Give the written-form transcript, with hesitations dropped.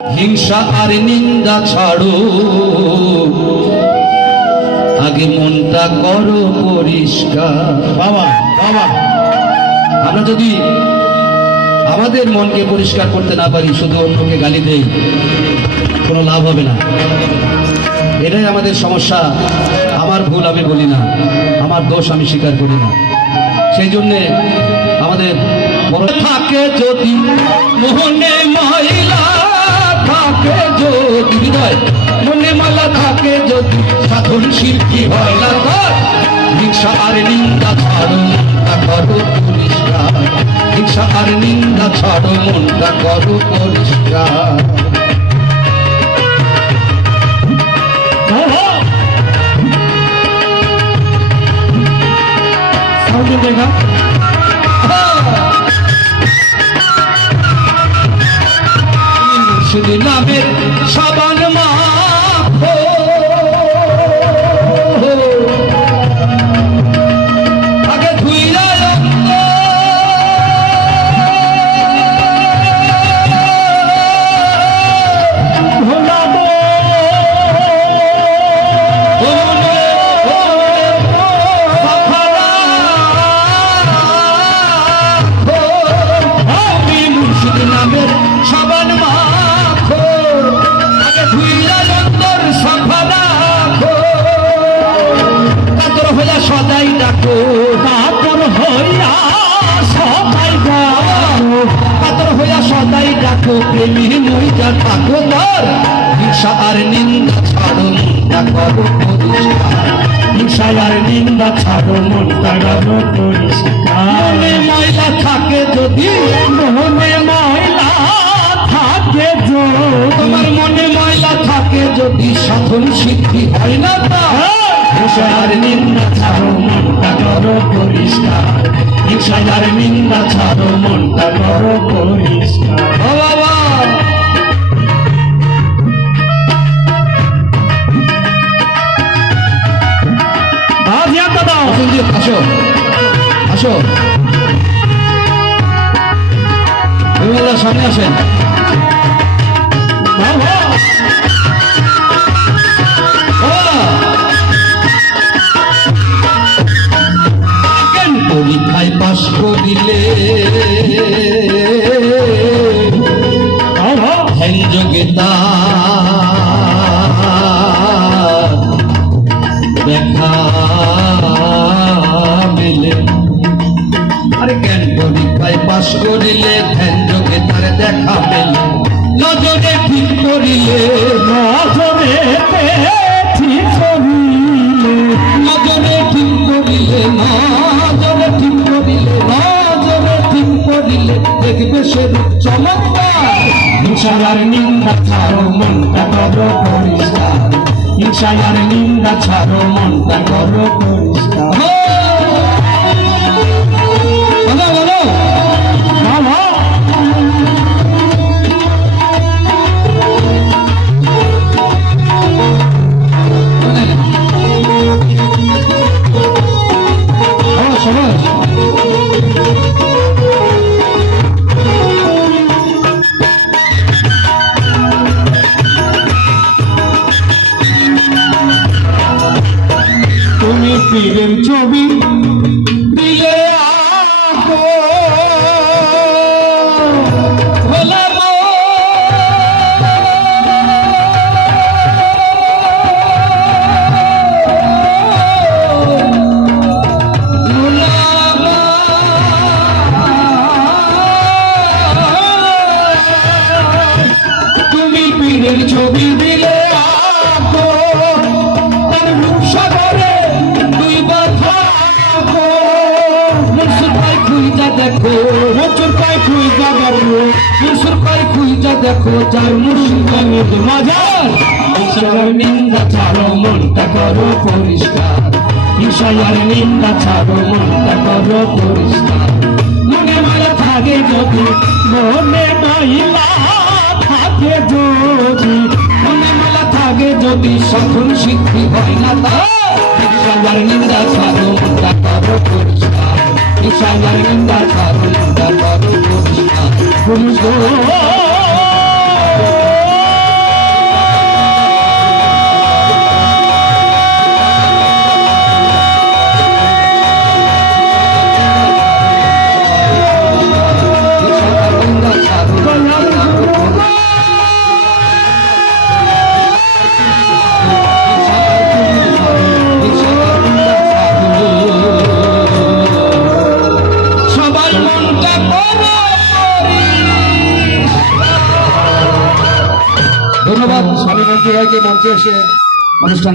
হিংসা আর নিন্দা ছাড়ো, আগে মনটা করো পরিষ্কার। বাবা বাবা, আমরা যদি আমাদের মনকে পরিষ্কার করতে না পারি, শুধু অন্যকে গালি দেই, কোনো লাভ হবে না। এটাই আমাদের সমস্যা। আমার ভুল আমি বলি না, আমার দোষ আমি স্বীকার করি না। সেই জন্যে আমাদের থাকে যদি মোহনে ময়লা থাকে, যদি হৃদয় মনে মালা থাকে, যদি সাধন শিল্পী হয় না তার। হিংসা আর নিন্দা ছাড়ো, মনটা করো পরিষ্কার। হিংসা আর নিন্দা ছাড়ো, মনটা করো পরিষ্কার। দেখা শুধু নামের সাবান মাখো, আগে ধুইলা সদাই ডাকো, কাতর হইয়া সদাই ডাকো, কাতর হইয়া সদাই ডাকো, প্রেমী নইটা থাকো ধর। হিংসা আর নিন্দা ছাড়ো, মনটা করো পরিষ্কার। হিংসা আর নিন্দা ছাড়ো, মনটা করো পরিষ্কার। মনে ময়লা থাকে যদি, মনে ময়লা থাকে যদি, তোমার মনে ময়লা থাকে যদি, সাধন সিদ্ধি হয় না তা। হিংসা আর নিন্দা ছাড়ো, মনটা করো পরিষ্কার। হিংসা আর নিন্দা ছাড়ো, মনটা করো পরিষ্কার। বাবা আসো আসো, সামনে আসেন। পরীক্ষায় পাশ করিলে ধ্যান যোগ্যতা দেখা মেলে। আরে জ্ঞান পরীক্ষায় পাশ করিলে ধ্যান যোগ্যতার দেখা মেলে। নজরে ঠিক করিলে, নজরে ঠিক করিলে, নজরে ঠিক করিলে, নজরে ঠিক করিলে, নজরে ঠিক করিলে দেখবে সে চমৎকার। হিংসা আর নিন্দা ছাড়ো, মনটা করো পরিষ্কার। হিংসা আর নিন্দা ছাড়ো, মনটা করো পরিষ্কার। বলো বলো তুমি পীরের ছবি দিলে আঁকো, তুমি পীরের ছবি দিলে আঁকো, তার রূপসাগরে দেখো, মচুর পাই খুঁজা দেখো, মুসুর পাই খুঁজা দেখো, যার মুর্শিদাবাদের মাজার। হিংসা আর নিন্দা ছাড়ো, মনটা করো পরিষ্কার। হিংসা আর নিন্দা ছাড়ো, মনটা করো পরিষ্কার। মনে মায়া থাকে যদি, মনে মাইলা থাকে যদি, মনে মায়া থাকে যদি, সাধন সিদ্ধি হয় না তা। হিংসা আর নিন্দা ছাড়ো, মনটা করো পরিষ্কার। হিংসা আর নিন্দা ছাড়ো, মনটা করো পরিষ্কার। মন্ত্রী ভাইকে মঞ্চে এসে অনুষ্ঠান